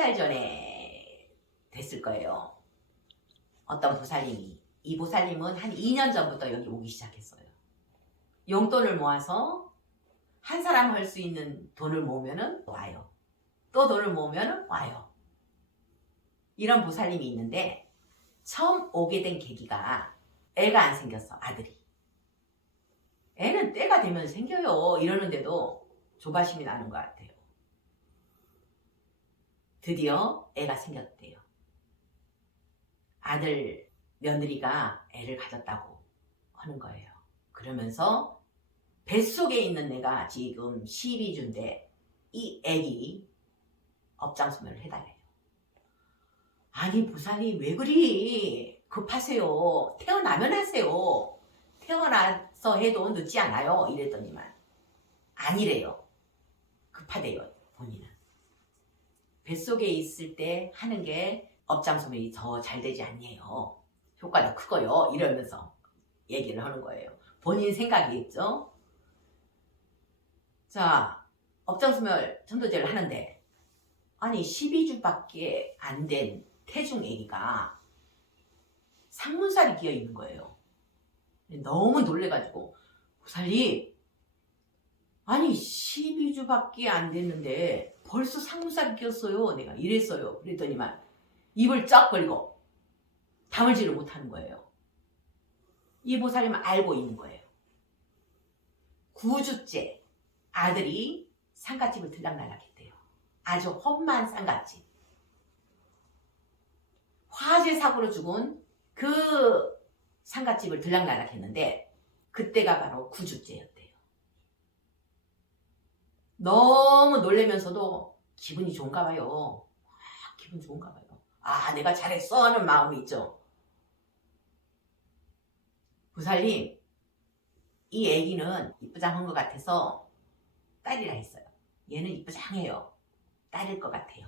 달 전에 됐을 거예요. 어떤 보살님이, 이 보살님은 한 2년 전부터 여기 오기 시작했어요. 용돈을 모아서 한 사람 할 수 있는 돈을 모으면은 와요. 또 돈을 모으면은 와요. 이런 보살님이 있는데 처음 오게 된 계기가 애가 안 생겼어, 아들이. 애는 때가 되면 생겨요. 이러는데도 조바심이 나는 것 같아요. 드디어 애가 생겼대요. 아들 며느리가 애를 가졌다고 하는 거예요. 그러면서 뱃속에 있는 애가 지금 12주인데 이 애기 업장소멸을 해달래요. 아니 보살님 왜 그리 급하세요. 태어나면 하세요. 태어나서 해도 늦지 않아요. 이랬더니만 아니래요. 급하대요. 본인은. 뱃속에 있을 때 하는 게 업장소멸이 더 잘 되지 않네요. 효과가 크고요. 이러면서 얘기를 하는 거예요. 본인 생각이겠죠. 자, 업장소멸 전도제를 하는데 아니 12주밖에 안 된 태중 아기가 상문살이 끼어 있는 거예요. 너무 놀래가지고 보살님 아니 12주밖에 안 됐는데 벌써 상문살이 끼었어요. 내가 이랬어요. 그랬더니만 입을 쫙 벌리고 다물지를 못하는 거예요. 이 보살님은 알고 있는 거예요. 9주째 아들이 상갓집을 들락날락했대요. 아주 험한 상갓집. 화재 사고로 죽은 그 상갓집을 들락날락했는데 그때가 바로 9주째였대요. 너무 놀라면서도 기분이 좋은가 봐요. 기분 좋은가 봐요. 아, 내가 잘했어 하는 마음이 있죠. 보살님, 이 애기는 이쁘장한 것 같아서 딸이라 했어요. 얘는 이쁘장해요. 딸일 것 같아요.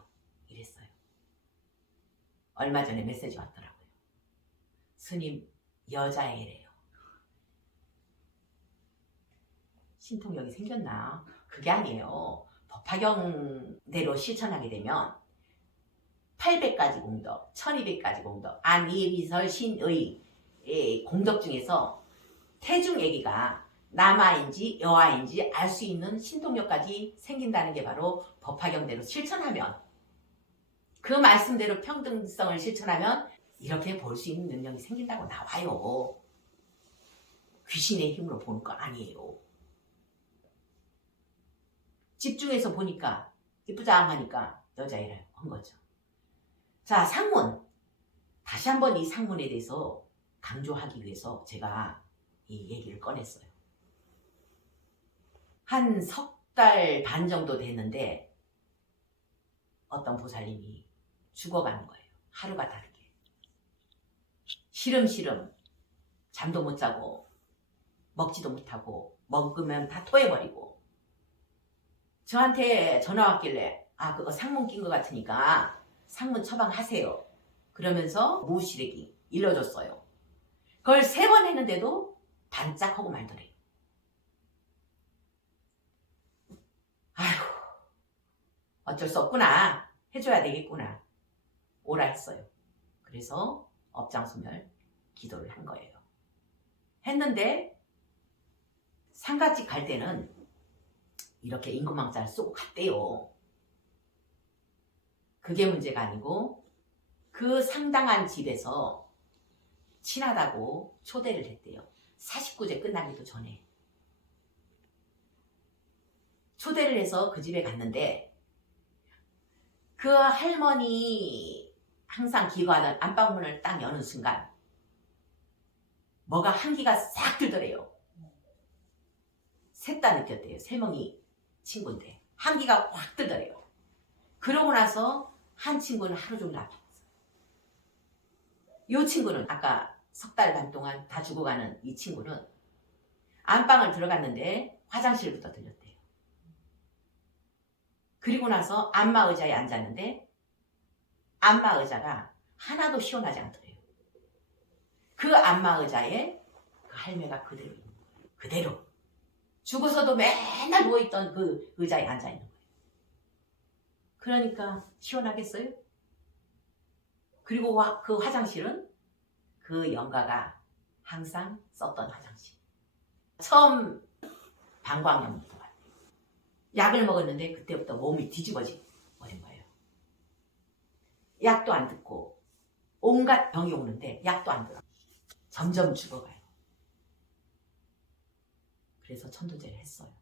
이랬어요. 얼마 전에 메시지 왔더라고요. 스님, 여자애래요. 신통력이 생겼나? 그게 아니에요. 법화경대로 실천하게 되면 800가지 공덕, 1200가지 공덕, 안이비설 신의 공덕 중에서 태중 아기가 남아인지 여아인지 알 수 있는 신통력까지 생긴다는 게 바로 법화경대로 실천하면, 그 말씀대로 평등성을 실천하면 이렇게 볼 수 있는 능력이 생긴다고 나와요. 귀신의 힘으로 보는 거 아니에요. 집중해서 보니까 이쁘장하니까 여자애를 한 거죠. 자, 상문. 다시 한번 이 상문에 대해서 강조하기 위해서 제가 이 얘기를 꺼냈어요. 한 석 달 반 정도 됐는데 어떤 보살님이 죽어가는 거예요. 하루가 다르게. 시름시름 잠도 못 자고 먹지도 못하고 먹으면 다 토해버리고 저한테 전화 왔길래 아 그거 상문 낀 것 같으니까 상문 처방하세요. 그러면서 무시래기 일러줬어요. 그걸 3번 했는데도 반짝하고 말더래요. 아휴 어쩔 수 없구나. 해줘야 되겠구나. 오라 했어요. 그래서 업장소멸 기도를 한 거예요. 했는데 상갓집 갈 때는 이렇게 임금왕자를 쏘고 갔대요. 그게 문제가 아니고 그 상당한 집에서 친하다고 초대를 했대요. 49제 끝나기도 전에. 초대를 해서 그 집에 갔는데 그 할머니 항상 기거하던 안방문을 딱 여는 순간 뭐가 한기가 싹 들더래요. 셋 다 느꼈대요. 3명이 친구인데 한기가 확 들더래요. 그러고 나서 한 친구는 하루 종일 아팠어요. 이 친구는 아까 석 달 반 동안 다 죽어가는 이 친구는 안방을 들어갔는데 화장실부터 들렸대요. 그리고 나서 안마 의자에 앉았는데 안마 의자가 하나도 시원하지 않더래요. 그 안마 의자에 그 할매가 그대로 있는 거예요. 그대로. 죽어서도 맨날 누워있던 그 의자에 앉아있는 거예요. 그러니까 시원하겠어요? 그리고 그 화장실은 그 영가가 항상 썼던 화장실. 처음 방광염부터 왔대요. 약을 먹었는데 그때부터 몸이 뒤집어져 버린 거예요. 약도 안 듣고 온갖 병이 오는데 약도 안 들어. 점점 죽어가요. 그래서 천도제를 했어요.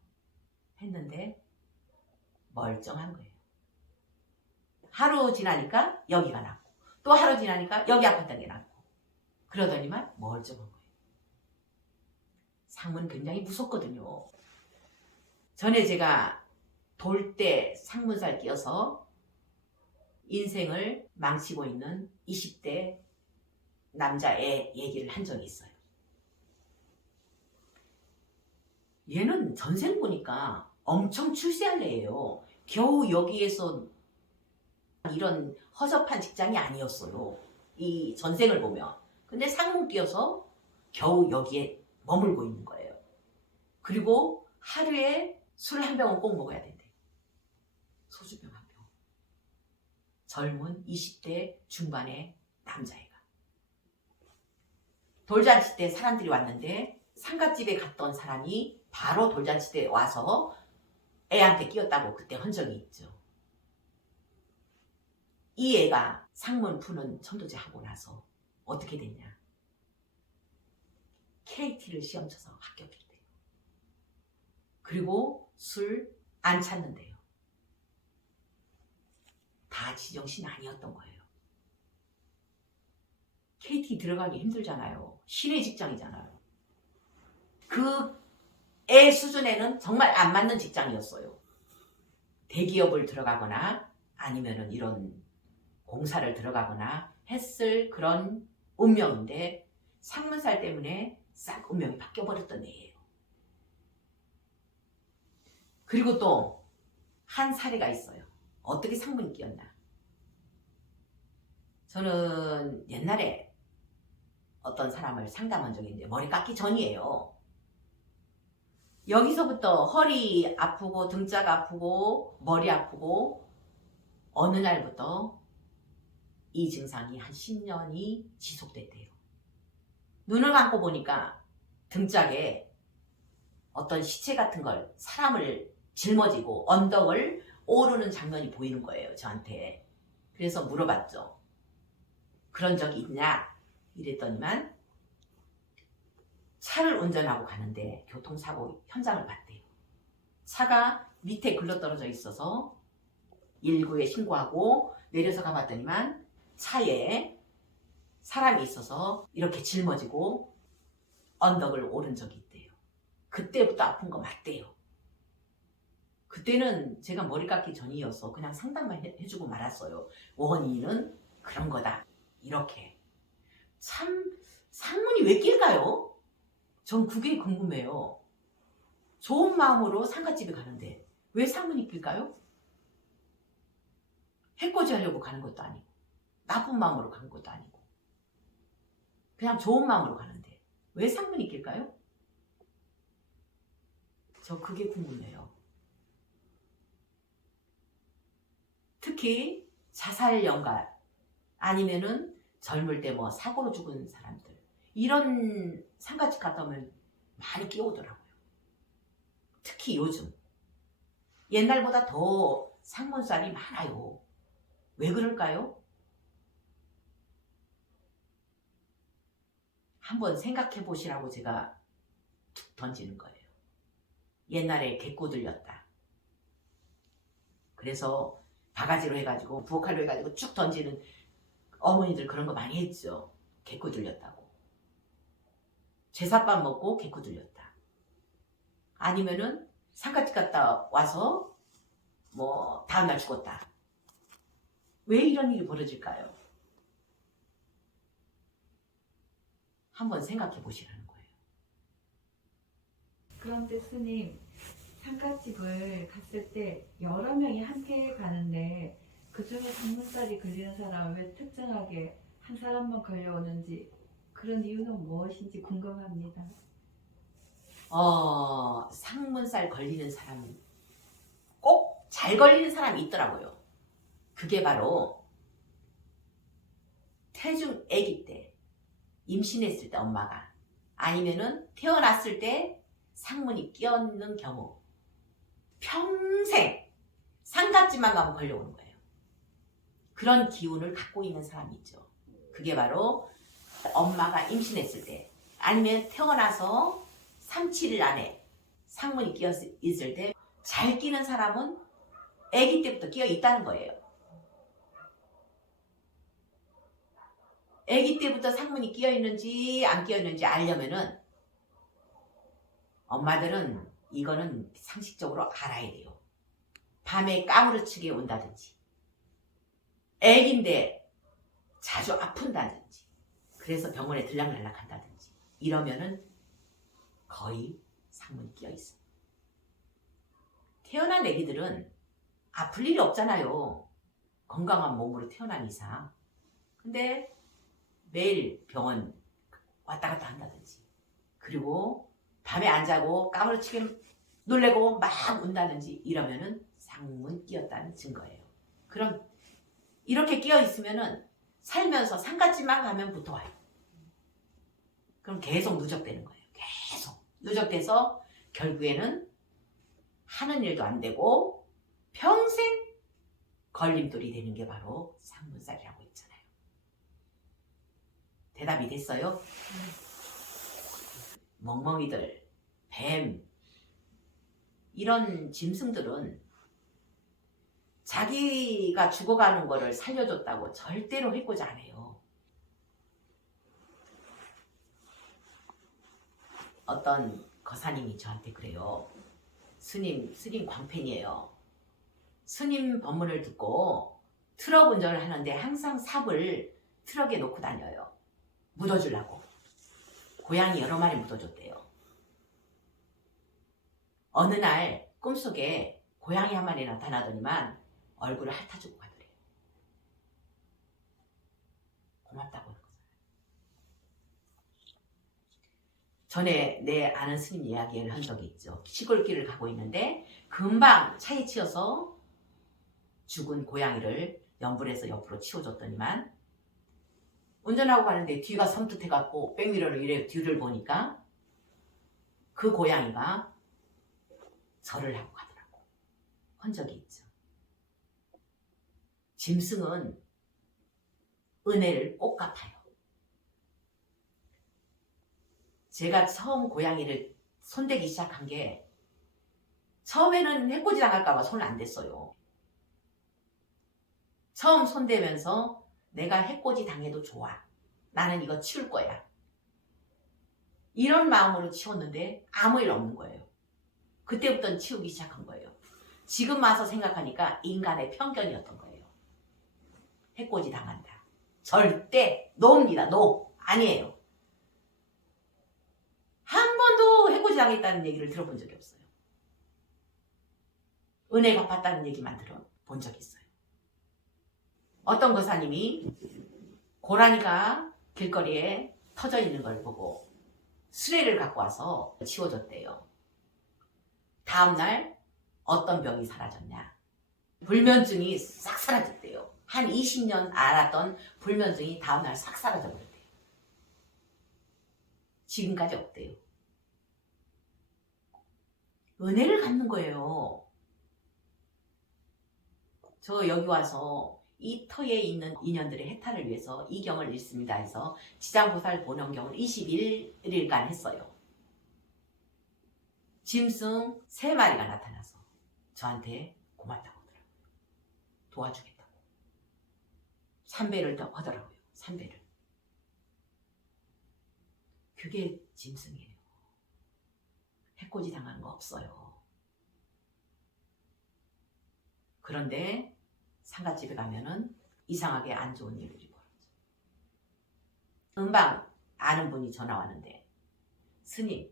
했는데 멀쩡한 거예요. 하루 지나니까 여기가 낫고 또 하루 지나니까 여기 아팠던 게 낫고 그러더니만 멀쩡한 거예요. 상문 굉장히 무섭거든요. 전에 제가 돌 때 상문살 끼어서 인생을 망치고 있는 20대 남자애 얘기를 한 적이 있어요. 얘는 전생 보니까 엄청 출세할 애예요. 겨우 여기에서 이런 허접한 직장이 아니었어요. 이 전생을 보면. 근데 상문 끼어서 겨우 여기에 머물고 있는 거예요. 그리고 하루에 술 한 병은 꼭 먹어야 된대. 소주병 한 병. 젊은 20대 중반의 남자애가. 돌잔치 때 사람들이 왔는데 상갓집에 갔던 사람이 바로 돌잔치 때 와서 애한테 끼었다고 그때 흔적이 있죠. 이 애가 상문 푸는 천도제 하고 나서 어떻게 됐냐. KT를 시험 쳐서 합격했대요. 그리고 술 안 찾는데요. 다 지정신 아니었던 거예요. KT 들어가기 힘들잖아요. 시내 직장이잖아요. 그 애 수준에는 정말 안 맞는 직장이었어요. 대기업을 들어가거나 아니면은 이런 공사를 들어가거나 했을 그런 운명인데 상문살 때문에 싹 운명이 바뀌어버렸던 애예요. 그리고 또 한 사례가 있어요. 어떻게 상문이 끼었나. 저는 옛날에 어떤 사람을 상담한 적이 있는데 머리 깎기 전이에요. 여기서부터 허리 아프고 등짝 아프고 머리 아프고 어느 날부터 이 증상이 한 10년이 지속됐대요. 눈을 감고 보니까 등짝에 어떤 시체 같은 걸 사람을 짊어지고 언덕을 오르는 장면이 보이는 거예요. 저한테. 그래서 물어봤죠. 그런 적이 있냐? 이랬더니만 차를 운전하고 가는데 교통사고 현장을 봤대요. 차가 밑에 굴러떨어져 있어서 119에 신고하고 내려서 가봤더니만 차에 사람이 있어서 이렇게 짊어지고 언덕을 오른 적이 있대요. 그때부터 아픈 거 맞대요. 그때는 제가 머리 깎기 전이어서 그냥 상담만 해주고 말았어요. 원인은 그런 거다. 이렇게. 참 상문이 왜 낄까요? 전 그게 궁금해요. 좋은 마음으로 상갓집에 가는데 왜 상문이 낄까요? 해코지 하려고 가는 것도 아니고 나쁜 마음으로 가는 것도 아니고 그냥 좋은 마음으로 가는데 왜 상문이 낄까요? 저 그게 궁금해요. 특히 자살 연가 아니면은 젊을 때 뭐 사고로 죽은 사람들 이런 상갓집 갔다 오면 많이 끼어오더라고요. 특히 요즘 옛날보다 더 상문살이 많아요. 왜 그럴까요? 한번 생각해 보시라고 제가 툭 던지는 거예요. 옛날에 개꼬 들렸다. 그래서 바가지로 해가지고 부엌칼로 해가지고 쭉 던지는 어머니들 그런 거 많이 했죠. 개꼬 들렸다고. 제삿밥 먹고 개꼬 들렸다. 아니면은 상갓집 갔다 와서 뭐 다음날 죽었다. 왜 이런 일이 벌어질까요? 한번 생각해 보시라는 거예요. 그런데 스님, 상갓집을 갔을 때 여러 명이 함께 가는데 그 중에 상문살이 걸리는 사람은 왜 특정하게 한 사람만 걸려오는지 그런 이유는 무엇인지 궁금합니다. 상문살 걸리는 사람은 꼭 잘 걸리는 사람이 있더라고요. 그게 바로 태중 아기 때, 임신했을 때 엄마가, 아니면은 태어났을 때 상문이 끼었는 경우, 평생 상갓집만 가면 걸려오는 거예요. 그런 기운을 갖고 있는 사람이 있죠. 그게 바로 엄마가 임신했을 때, 아니면 태어나서 3, 7일 안에 상문이 끼어 있을 때 잘 끼는 사람은 아기 때부터 끼어 있다는 거예요. 아기 때부터 상문이 끼어 있는지 안 끼어 있는지 알려면은 엄마들은 이거는 상식적으로 알아야 돼요. 밤에 까무러치게 온다든지, 아기인데 자주 아픈다든지, 그래서 병원에 들락날락 한다든지, 이러면은 거의 상문이 끼어 있어요. 태어난 아기들은 아플 일이 없잖아요. 건강한 몸으로 태어난 이상. 근데 매일 병원 왔다 갔다 한다든지, 그리고 밤에 안 자고 까무러치게 놀래고 막 운다든지, 이러면은 상문 끼었다는 증거예요. 그럼 이렇게 끼어 있으면은 살면서 상갓집만 가면 붙어와요. 그럼 계속 누적되는 거예요. 계속 누적돼서 결국에는 하는 일도 안 되고 평생 걸림돌이 되는 게 바로 상문살이라고 했잖아요. 대답이 됐어요? 멍멍이들, 뱀, 이런 짐승들은 자기가 죽어가는 거를 살려줬다고 절대로 해코지 안 해요. 어떤 거사님이 저한테 그래요. 스님 광팬이에요. 스님 법문을 듣고 트럭 운전을 하는데 항상 삽을 트럭에 놓고 다녀요. 묻어주려고. 고양이 여러 마리 묻어줬대요. 어느 날 꿈속에 고양이 한 마리 나타나더니만 얼굴을 핥아주고 가더래요. 고맙다고 하는 거잖아요. 전에 내 아는 스님 이야기를 한 적이 있죠. 시골길을 가고 있는데 금방 차에 치여서 죽은 고양이를 연불해서 옆으로 치워줬더니만, 운전하고 가는데 뒤가 섬뜩해갖고 백미러를 이래 뒤를 보니까 그 고양이가 절을 하고 가더라고. 흔적이 있죠. 짐승은 은혜를 꼭 갚아요. 제가 처음 고양이를 손대기 시작한 게, 처음에는 해코지 당할까봐 손을 안 댔어요. 처음 손대면서 내가 해코지 당해도 좋아, 나는 이거 치울 거야, 이런 마음으로 치웠는데 아무 일 없는 거예요. 그때부터는 치우기 시작한 거예요. 지금 와서 생각하니까 인간의 편견이었던 거예요. 해코지 당한다, 절대 노입니다. 노 아니에요. 한 번도 해코지 당했다는 얘기를 들어본 적이 없어요. 은혜 갚았다는 얘기만 들어본 적이 있어요. 어떤 거사님이 고라니가 길거리에 터져 있는 걸 보고 수레를 갖고 와서 치워줬대요. 다음날 어떤 병이 사라졌냐? 불면증이 싹 사라졌대요. 한 20년 앓았던 불면증이 다음날 싹 사라져버렸대요. 지금까지 없대요. 은혜를 갚는 거예요. 저 여기 와서 이 터에 있는 인연들의 해탈을 위해서 이 경을 읽습니다 해서 지장보살 본원경을 21일간 했어요. 짐승 3마리가 나타나서 저한테 고맙다고 하더라고요. 도와주겠다고. 3배를 더 하더라고요. 3배를. 그게 짐승이에요. 해코지 당한 거 없어요. 그런데 상갓집에 가면은 이상하게 안 좋은 일들이 벌어져. 금방 아는 분이 전화 왔는데, 스님,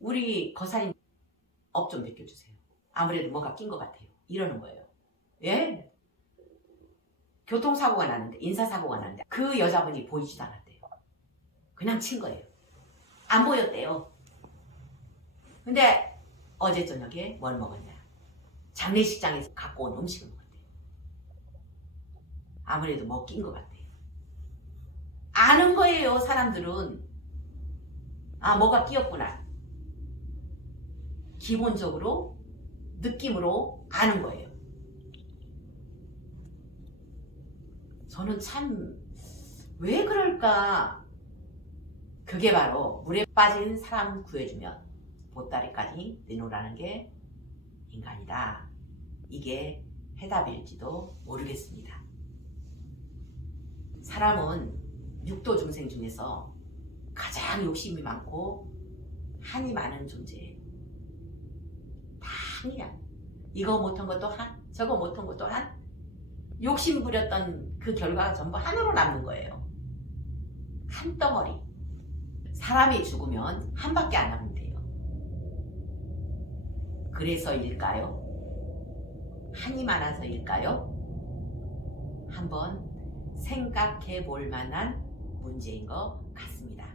우리 거사님 업 좀 벗겨주세요. 아무래도 뭐가 낀 것 같아요. 이러는 거예요. 예? 교통사고가 났는데, 인사사고가 났는데 그 여자분이 보이지도 않았대요. 그냥 친 거예요. 안 보였대요. 근데 어제 저녁에 뭘 먹었냐? 장례식장에서 갖고 온 음식을 먹었대요. 아무래도 먹긴 것 같아요. 아는 거예요, 사람들은. 아, 뭐가 끼었구나. 기본적으로 느낌으로 아는 거예요. 저는 참 왜 그럴까? 그게 바로 물에 빠진 사람 구해주면 보따리까지 내놓으라는 게 인간이다. 이게 해답일지도 모르겠습니다. 사람은 육도 중생 중에서 가장 욕심이 많고 한이 많은 존재예요. 다 한이야. 이거 못한 것도 한, 저거 못한 것도 한. 욕심 부렸던 그 결과가 전부 한으로 남는 거예요. 한 덩어리. 사람이 죽으면 한밖에 안 남으면 돼요. 그래서일까요? 한이 많아서일까요? 한번 생각해 볼 만한 문제인 것 같습니다.